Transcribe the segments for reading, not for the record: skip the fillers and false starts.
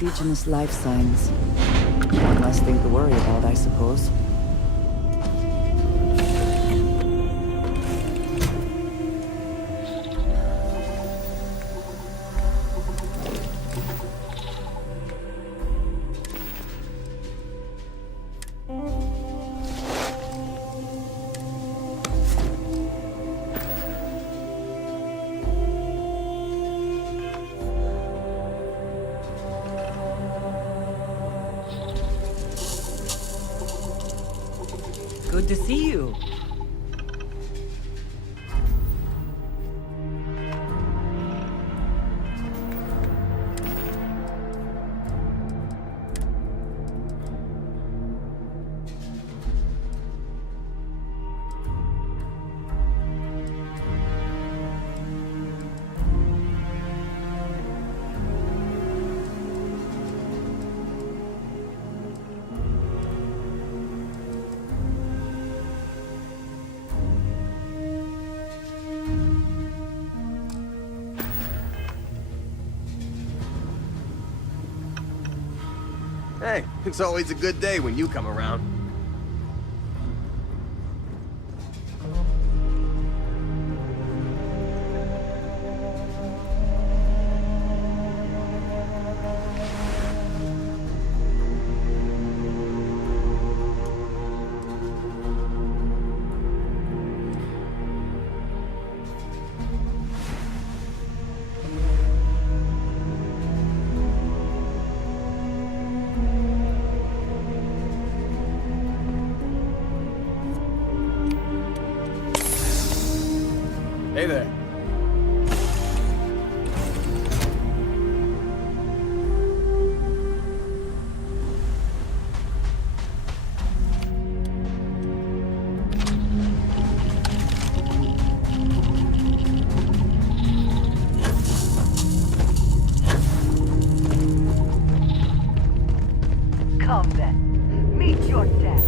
indigenous life signs. One less thing to worry about, I suppose. Good to see you. Hey, it's always a good day when you come around. Hey there. Come then, meet your death.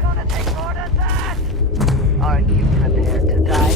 Gonna take more than that. Are you prepared to die?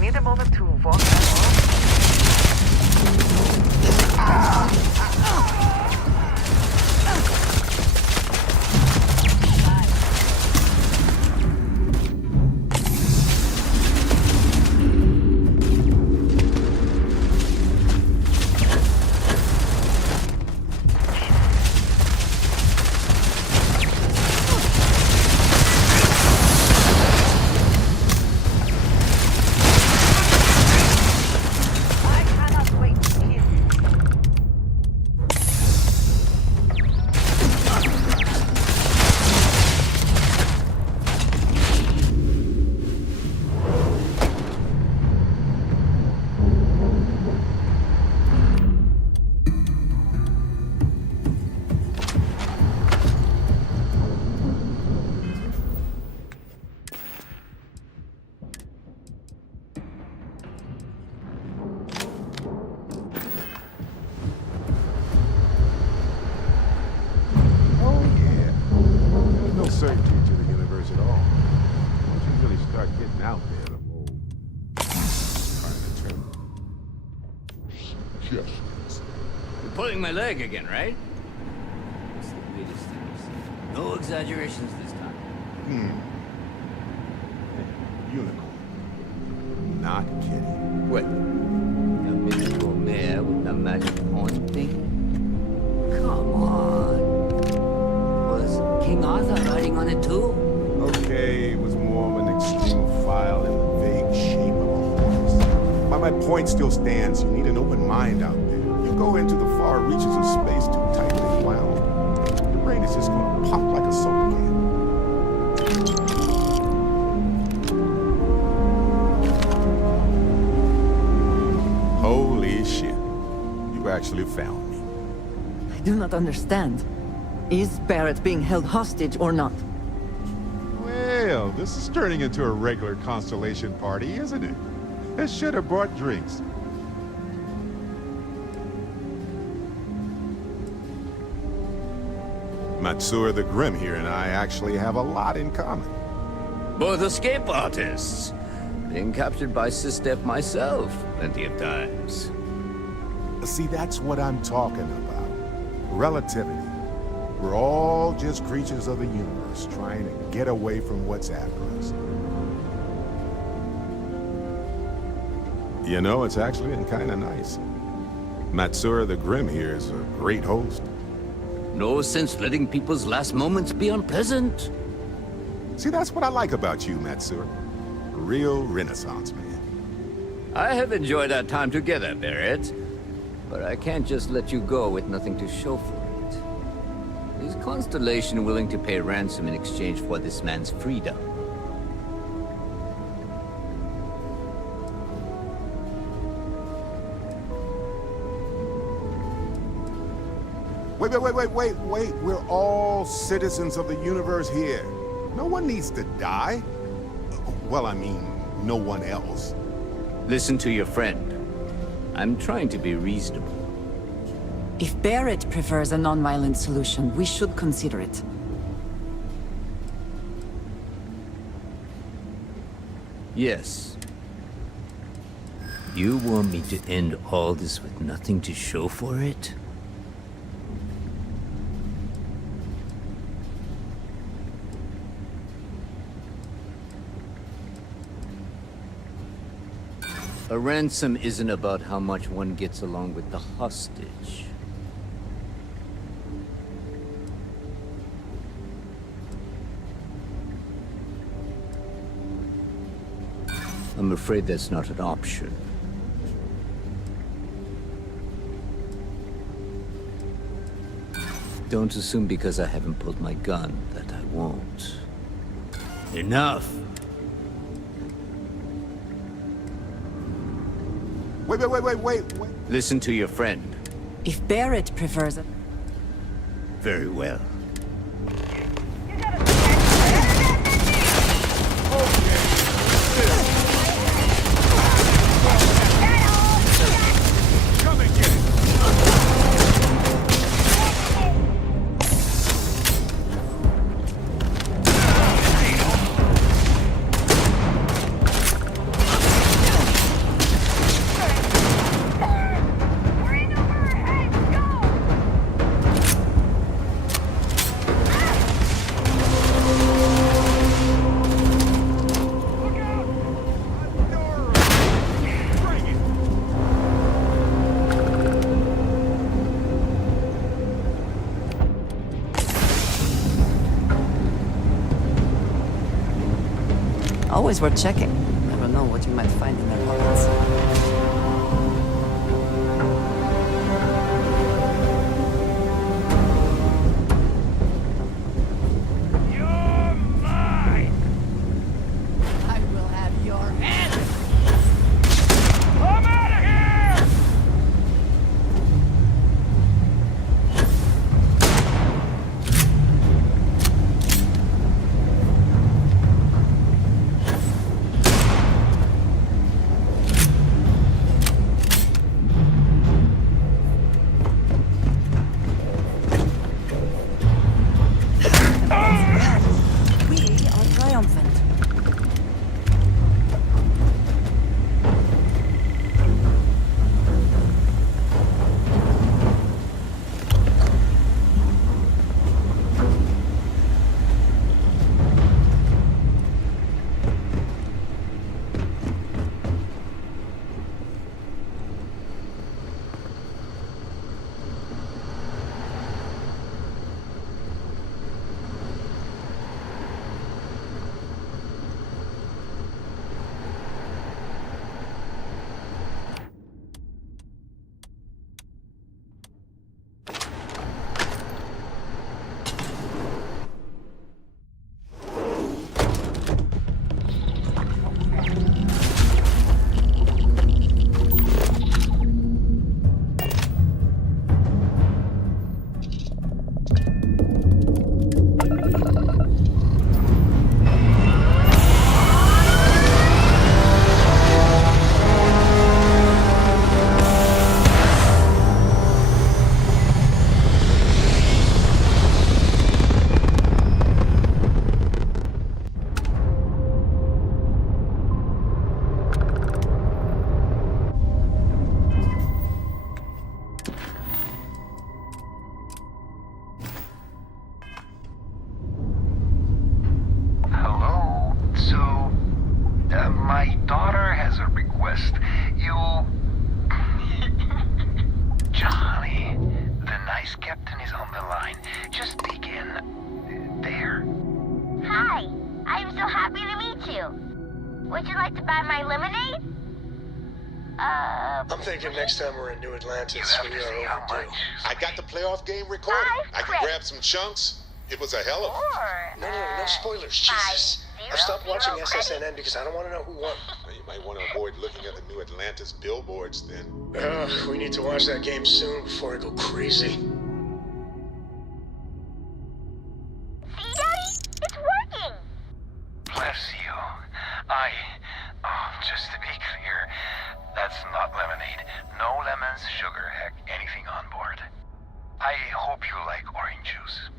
Need a moment to walk that off? I cannot wait to kill you. Oh, yeah. There's no certainty to the universe at all. Once you really start getting out there, the whole kind of turn. Yes. You're pulling my leg again, right? It's the latest thing I've seen. No exaggerations this time. unicorn. Not kidding. What? A mythical mare with a magic horn thing? Come on. Was King Arthur riding on it too? Okay, it was more of an extremophile in the vague shape of a horse. But my point still stands. You need an open mind out there. You go into the far reaches of space too tightly wound, your brain is just gonna pop like a soda can. Holy shit. You actually found me. I do not understand. Is Barrett being held hostage or not? Well, this is turning into a regular Constellation party, isn't it? I should have brought drinks. Matsura the Grim here and I actually have a lot in common. Both escape artists. Being captured by Sistef myself plenty of times. See, that's what I'm talking about. Relativity. We're all just creatures of the universe trying to get away from what's after us. You know, it's actually been kind of nice. Matsura the Grim here is a great host. No sense letting people's last moments be unpleasant. See, that's what I like about you, Matsura. A real Renaissance man. I have enjoyed our time together, Barrett. But I can't just let you go with nothing to show for it. Is Constellation willing to pay ransom in exchange for this man's freedom? Wait. We're all citizens of the universe here. No one needs to die. Well, I mean, no one else. Listen to your friend. I'm trying to be reasonable. If Barrett prefers a non-violent solution, we should consider it. Yes. You want me to end all this with nothing to show for it? A ransom isn't about how much one gets along with the hostage. I'm afraid that's not an option. Don't assume because I haven't pulled my gun that I won't. Enough! Wait. Listen to your friend. If Barrett prefers a... Very well. Come and get it. Always worth checking. Never know what you might find in their pockets. Would you like to buy my lemonade? I'm thinking next time we're in New Atlantis, we are overdue. I got the playoff game recorded. I can grab some chunks. It was a hell of a... No spoilers, Jesus. I stopped watching SSNN because I don't want to know who won. Well, you might want to avoid looking at the New Atlantis billboards then. We need to watch that game soon before I go crazy. See, Daddy? It's working! Bless you. Just to be clear, that's not lemonade. No lemons, sugar, heck, anything on board. I hope you like orange juice.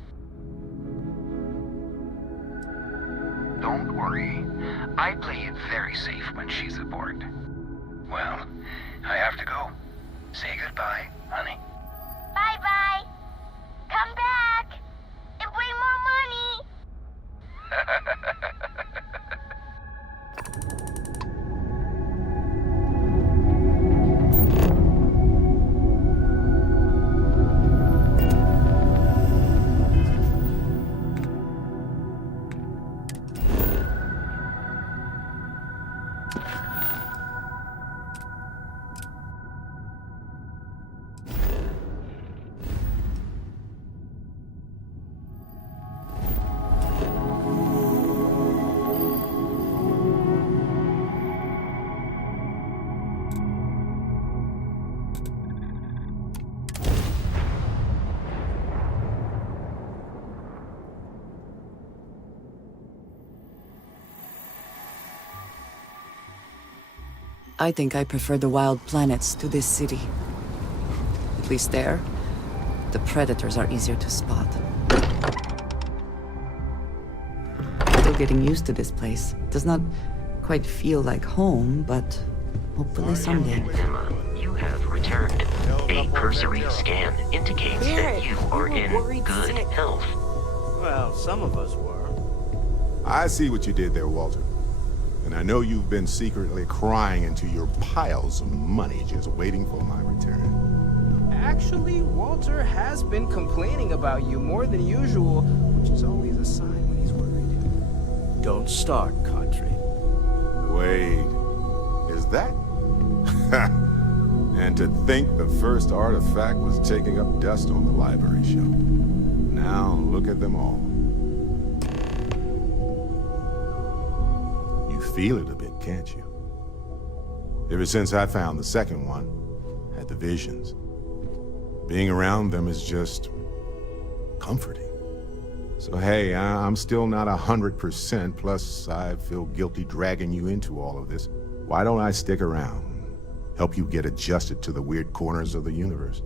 Don't worry. I play it very safe when she's aboard. Well, I have to go. Say goodbye, honey. Bye-bye. Come back. And bring more money. I think I prefer the wild planets to this city. At least there, the predators are easier to spot. Still getting used to this place. Does not quite feel like home, but hopefully someday. Emma, you have returned. A cursory scan indicates that you are in good health. Well, some of us were. I see what you did there, Walter. And I know you've been secretly crying into your piles of money just waiting for my return. Actually, Walter has been complaining about you more than usual, which is always a sign when he's worried. Don't start, Country. Wait, is that? And to think the first artifact was taking up dust on the library shelf. Now look at them all. Feel it a bit, can't you? Ever since I found the second one, had the visions. Being around them is just comforting. So hey, I'm still not 100%, plus I feel guilty dragging you into all of this. Why don't I stick around? Help you get adjusted to the weird corners of the universe.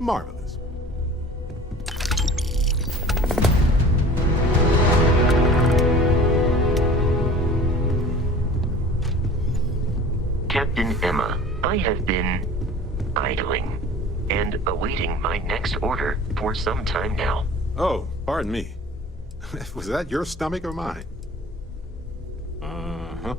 Marvelous. Captain Emma, I have been idling and awaiting my next order for some time now. Oh, pardon me. Was that your stomach or mine? Uh-huh.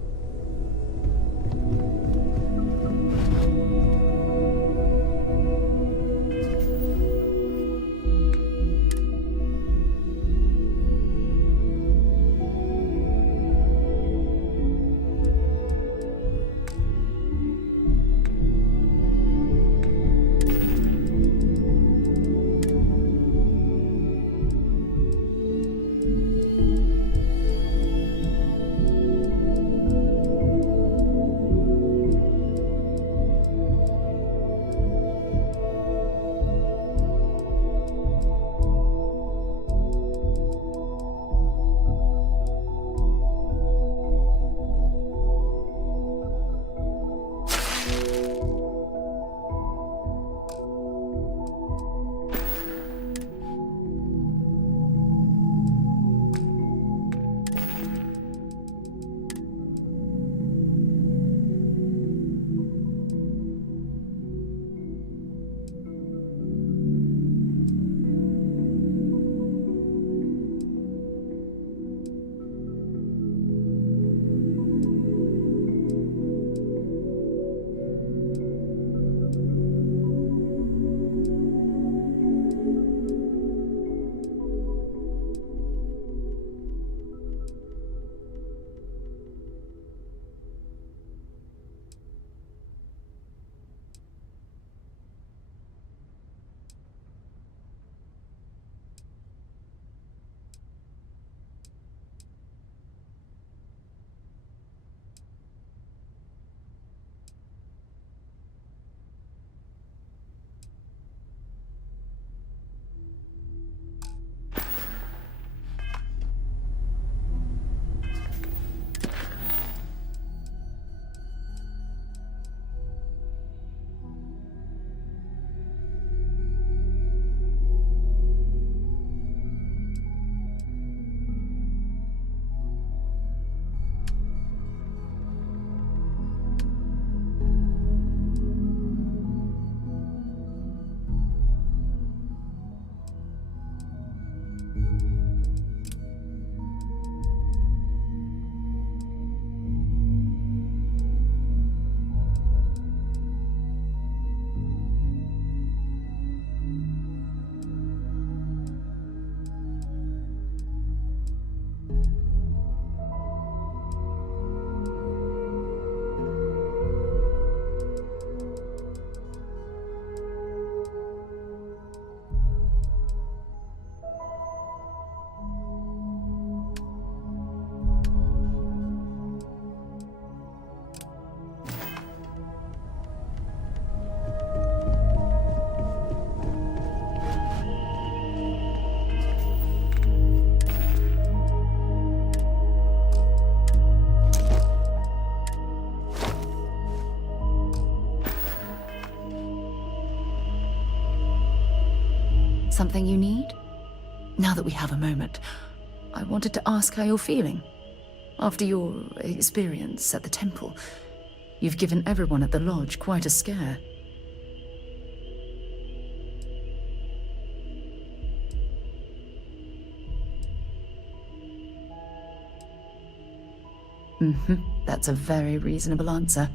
Something you need? Now that we have a moment, I wanted to ask how you're feeling. After your experience at the temple, you've given everyone at the lodge quite a scare. That's a very reasonable answer.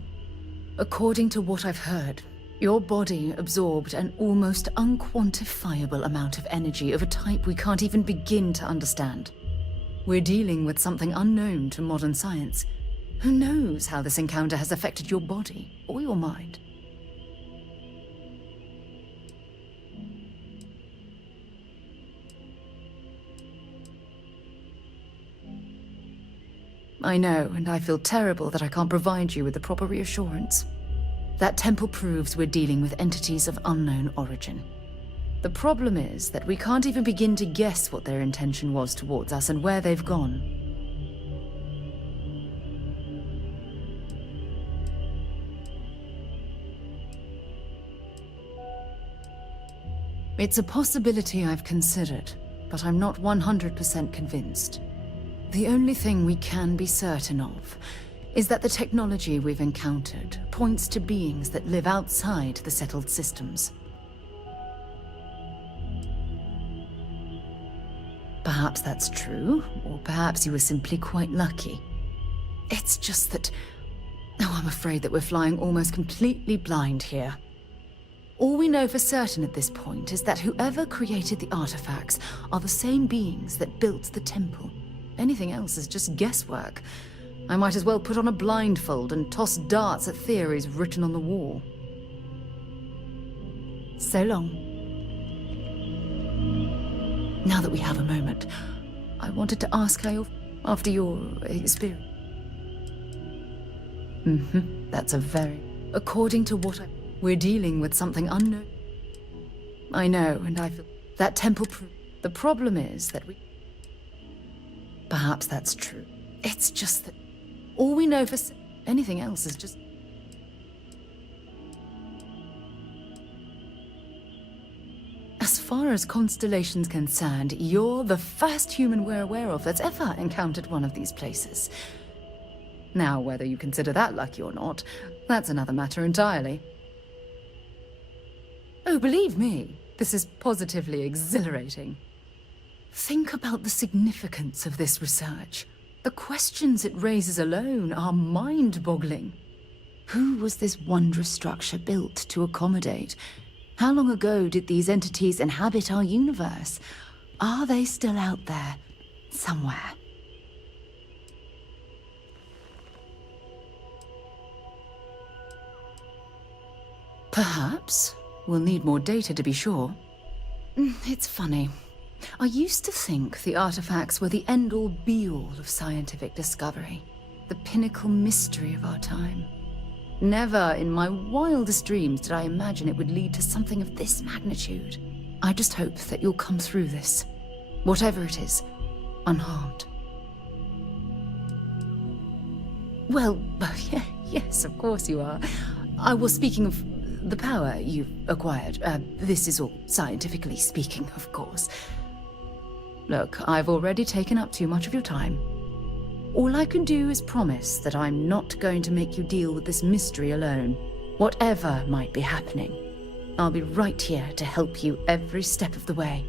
According to what I've heard, your body absorbed an almost unquantifiable amount of energy of a type we can't even begin to understand. We're dealing with something unknown to modern science. Who knows how this encounter has affected your body or your mind? I know, and I feel terrible that I can't provide you with the proper reassurance. That temple proves we're dealing with entities of unknown origin. The problem is that we can't even begin to guess what their intention was towards us and where they've gone. It's a possibility I've considered, but I'm not 100% convinced. The only thing we can be certain of is that the technology we've encountered points to beings that live outside the settled systems. Perhaps that's true, or perhaps you were simply quite lucky. It's just that... Oh, I'm afraid that we're flying almost completely blind here. All we know for certain at this point is that whoever created the artifacts are the same beings that built the temple. Anything else is just guesswork. I might as well put on a blindfold and toss darts at theories written on the wall. So long. Now that we have a moment, I wanted to ask how you're... after your experience. That's a very... According to what we're dealing with something unknown. I know, and I feel... That temple The problem is that we... Perhaps that's true. It's just that... All we know for... Anything else is just... As far as Constellation's concerned, you're the first human we're aware of that's ever encountered one of these places. Now, whether you consider that lucky or not, that's another matter entirely. Oh, believe me, this is positively exhilarating. Think about the significance of this research. The questions it raises alone are mind-boggling. Who was this wondrous structure built to accommodate? How long ago did these entities inhabit our universe? Are they still out there, somewhere? Perhaps. We'll need more data to be sure. It's funny. I used to think the artifacts were the end-all be-all of scientific discovery, the pinnacle mystery of our time. Never in my wildest dreams did I imagine it would lead to something of this magnitude. I just hope that you'll come through this, whatever it is, unharmed. Well, yes, of course you are. I was speaking of the power you've acquired. This is all scientifically speaking, of course. Look, I've already taken up too much of your time. All I can do is promise that I'm not going to make you deal with this mystery alone. Whatever might be happening, I'll be right here to help you every step of the way.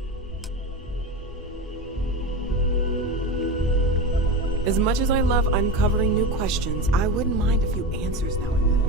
As much as I love uncovering new questions, I wouldn't mind a few answers now and then.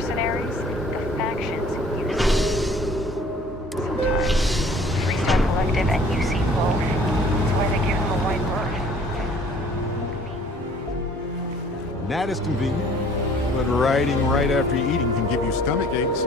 mercenaries, the factions use them. Sometimes. Three-Star Collective and UC both. That's why they give them a wide berth. That is convenient, but riding right after eating can give you stomach aches.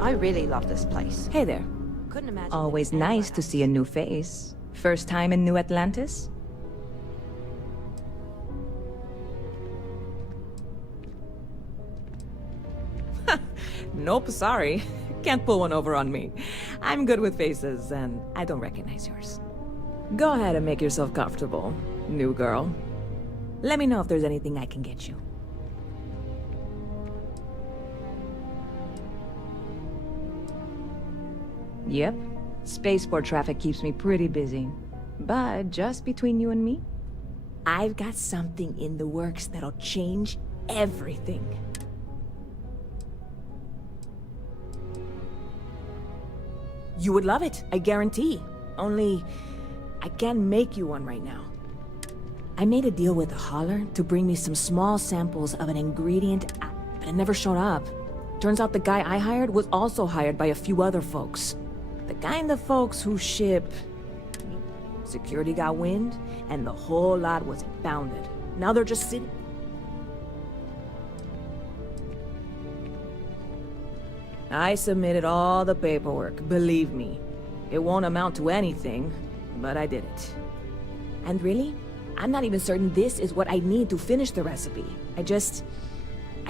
I really love this place. Hey there. Couldn't imagine. Always nice to see a new face. First time in New Atlantis? Nope, sorry. Can't pull one over on me. I'm good with faces, and I don't recognize yours. Go ahead and make yourself comfortable, new girl. Let me know if there's anything I can get you. Yep. Spaceport traffic keeps me pretty busy. But just between you and me, I've got something in the works that'll change everything. You would love it, I guarantee. Only, I can't make you one right now. I made a deal with a hauler to bring me some small samples of an ingredient, but it never showed up. Turns out the guy I hired was also hired by a few other folks. The kind of folks who ship... Security got wind, and the whole lot was impounded. Now they're just sitting... I submitted all the paperwork, believe me. It won't amount to anything, but I did it. And really, I'm not even certain this is what I need to finish the recipe. I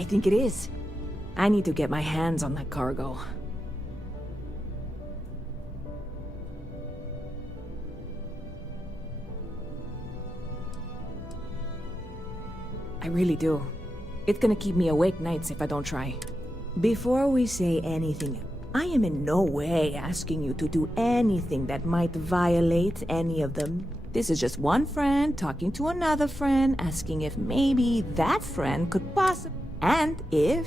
think it is. I need to get my hands on that cargo. I really do. It's gonna keep me awake nights if I don't try. Before we say anything, I am in no way asking you to do anything that might violate any of them. This is just one friend talking to another friend, asking if maybe that friend could possibly... And if,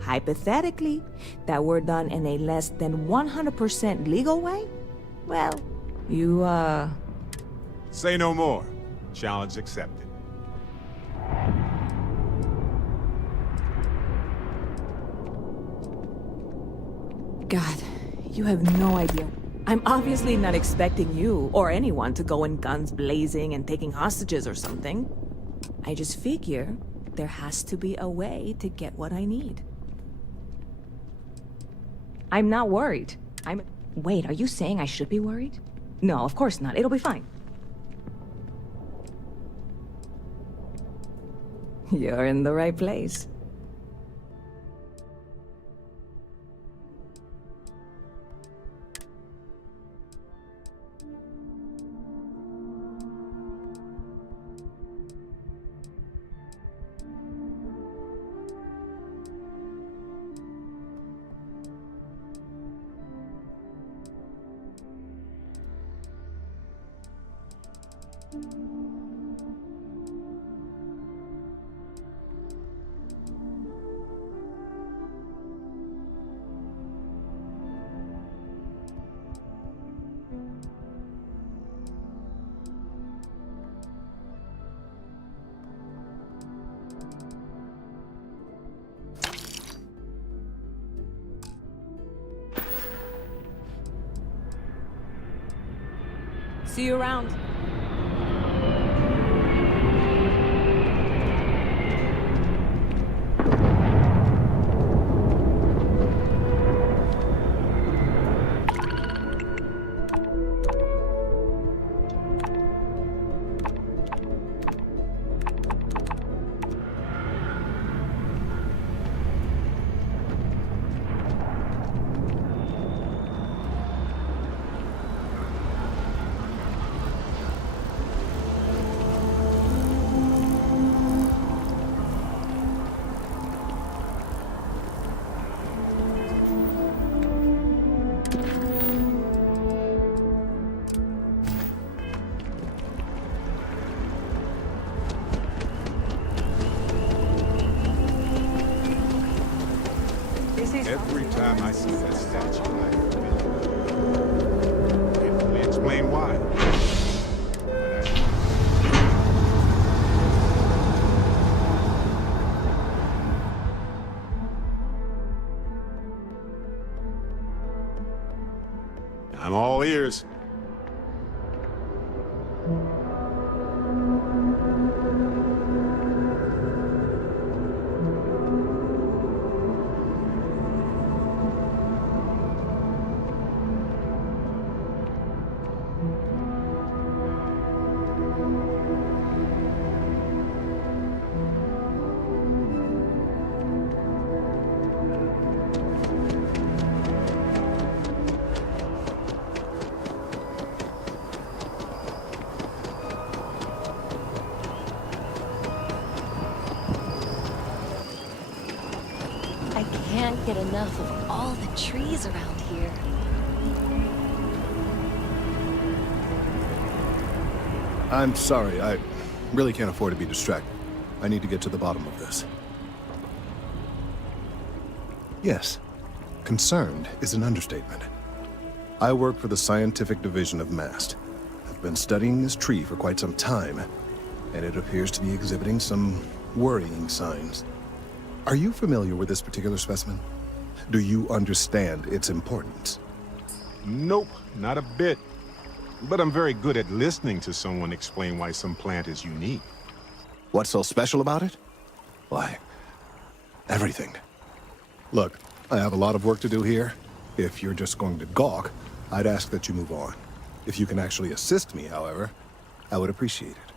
hypothetically, that were done in a less than 100% legal way, well, you, Say no more. Challenge accepted. God, you have no idea. I'm obviously not expecting you or anyone to go in guns blazing and taking hostages or something. I just figure there has to be a way to get what I need. I'm not worried. Wait, are you saying I should be worried? No, of course not. It'll be fine. You're in the right place. See you around. Every time I see that statue, I feel it. Can't really explain why. I'm all ears. I can't get enough of all the trees around here. I'm sorry, I really can't afford to be distracted. I need to get to the bottom of this. Yes, concerned is an understatement. I work for the scientific division of MAST. I've been studying this tree for quite some time, and it appears to be exhibiting some worrying signs. Are you familiar with this particular specimen? Do you understand its importance? Nope, not a bit. But I'm very good at listening to someone explain why some plant is unique. What's so special about it? Why, everything. Look, I have a lot of work to do here. If you're just going to gawk, I'd ask that you move on. If you can actually assist me, however, I would appreciate it.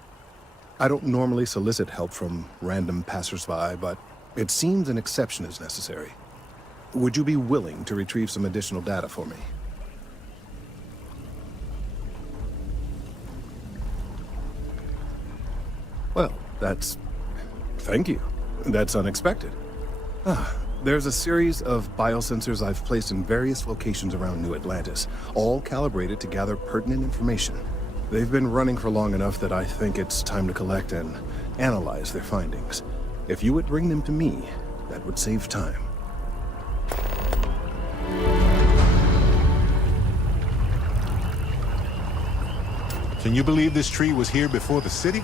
I don't normally solicit help from random passersby, but it seems an exception is necessary. Would you be willing to retrieve some additional data for me? Well, thank you. That's unexpected. There's a series of biosensors I've placed in various locations around New Atlantis, all calibrated to gather pertinent information. They've been running for long enough that I think it's time to collect and analyze their findings. If you would bring them to me, that would save time. Can you believe this tree was here before the city?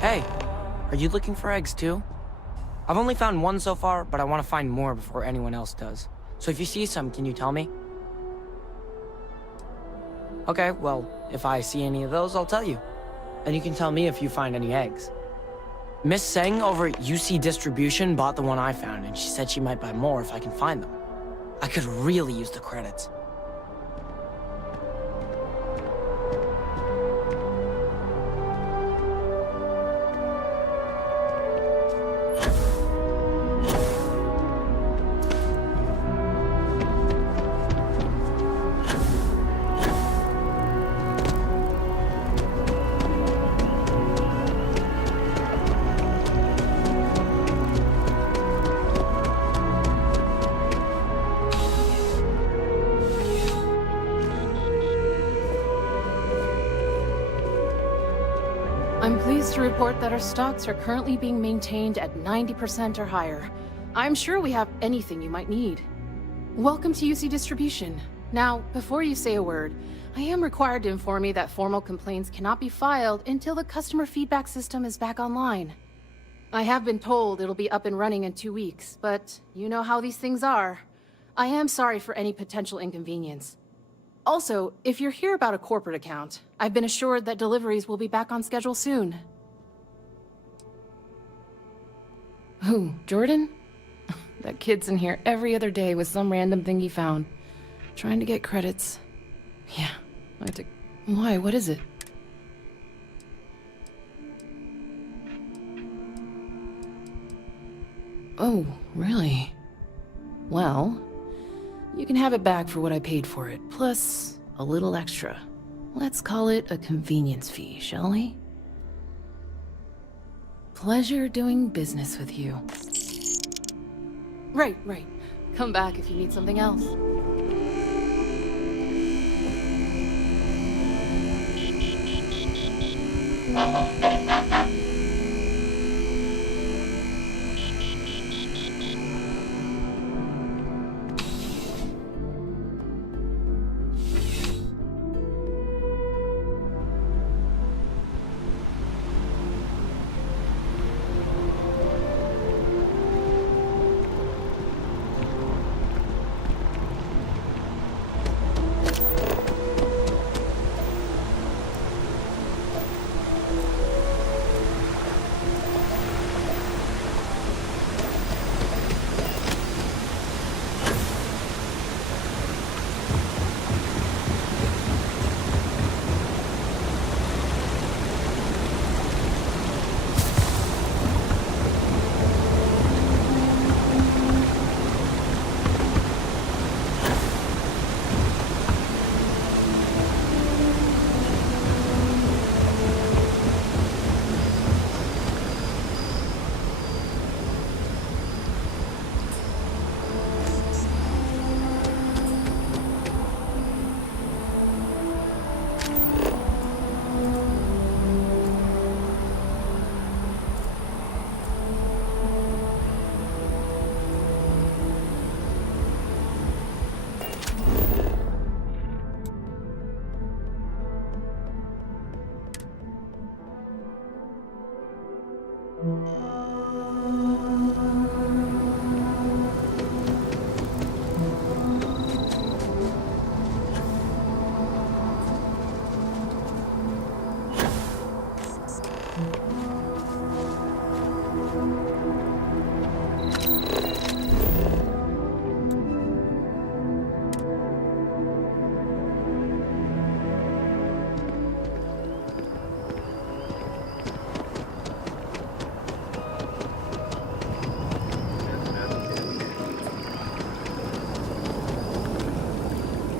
Hey, are you looking for eggs too? I've only found one so far, but I want to find more before anyone else does. So if you see some, can you tell me? Okay, well, if I see any of those, I'll tell you. And you can tell me if you find any eggs. Miss Seng over at UC Distribution bought the one I found, and she said she might buy more if I can find them. I could really use the credits. I'm pleased to report that our stocks are currently being maintained at 90% or higher. I'm sure we have anything you might need. Welcome to UC Distribution. Now, before you say a word, I am required to inform you that formal complaints cannot be filed until the customer feedback system is back online. I have been told it'll be up and running in 2 weeks, but you know how these things are. I am sorry for any potential inconvenience. Also, if you're here about a corporate account, I've been assured that deliveries will be back on schedule soon. Who, Jordan? That kid's in here every other day with some random thing he found. Trying to get credits. Yeah, Why, what is it? Oh, really? Well, you can have it back for what I paid for it, plus a little extra. Let's call it a convenience fee, shall we? Pleasure doing business with you. Right. Come back if you need something else.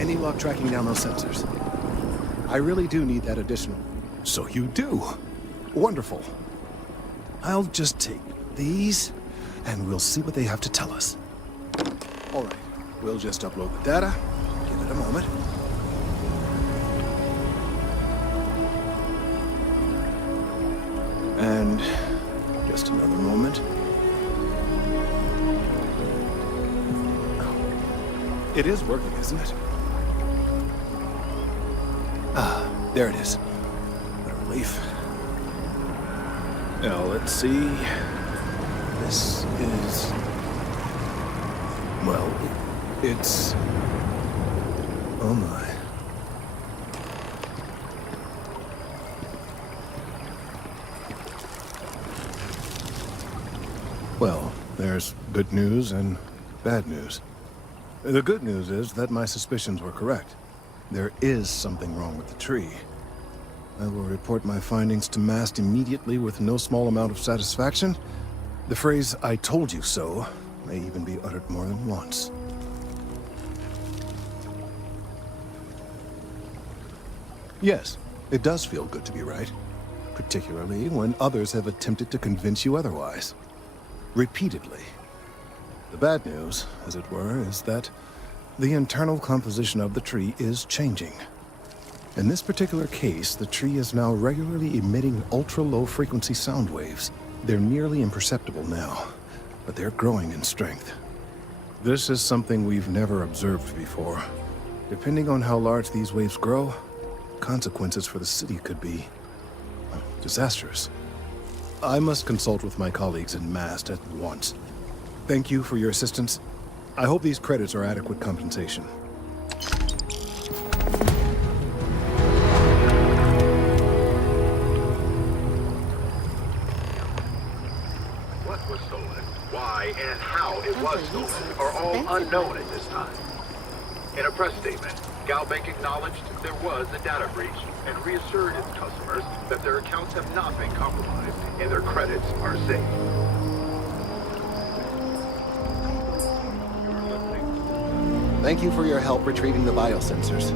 Any luck tracking down those sensors? I really do need that additional. So you do? Wonderful. I'll just take these, and we'll see what they have to tell us. All right, we'll just upload the data. Give it a moment. And just another moment. It is working, isn't it? Ah, there it is. What a relief. Now, let's see. This is... well, it's... oh my. Well, there's good news and bad news. The good news is that my suspicions were correct. There is something wrong with the tree. I will report my findings to MAST immediately with no small amount of satisfaction. The phrase, "I told you so," may even be uttered more than once. Yes, it does feel good to be right. Particularly when others have attempted to convince you otherwise. Repeatedly. The bad news, as it were, is that the internal composition of the tree is changing. In this particular case, the tree is now regularly emitting ultra-low frequency sound waves. They're nearly imperceptible now, but they're growing in strength. This is something we've never observed before. Depending on how large these waves grow, consequences for the city could be disastrous. I must consult with my colleagues in Mast at once. Thank you for your assistance. I hope these credits are adequate compensation. What was stolen, why, and how it was stolen are all unknown at this time. In a press statement, Galbank acknowledged there was a data breach and reassured its customers that their accounts have not been compromised and their credits are safe. Thank you for your help retrieving the biosensors.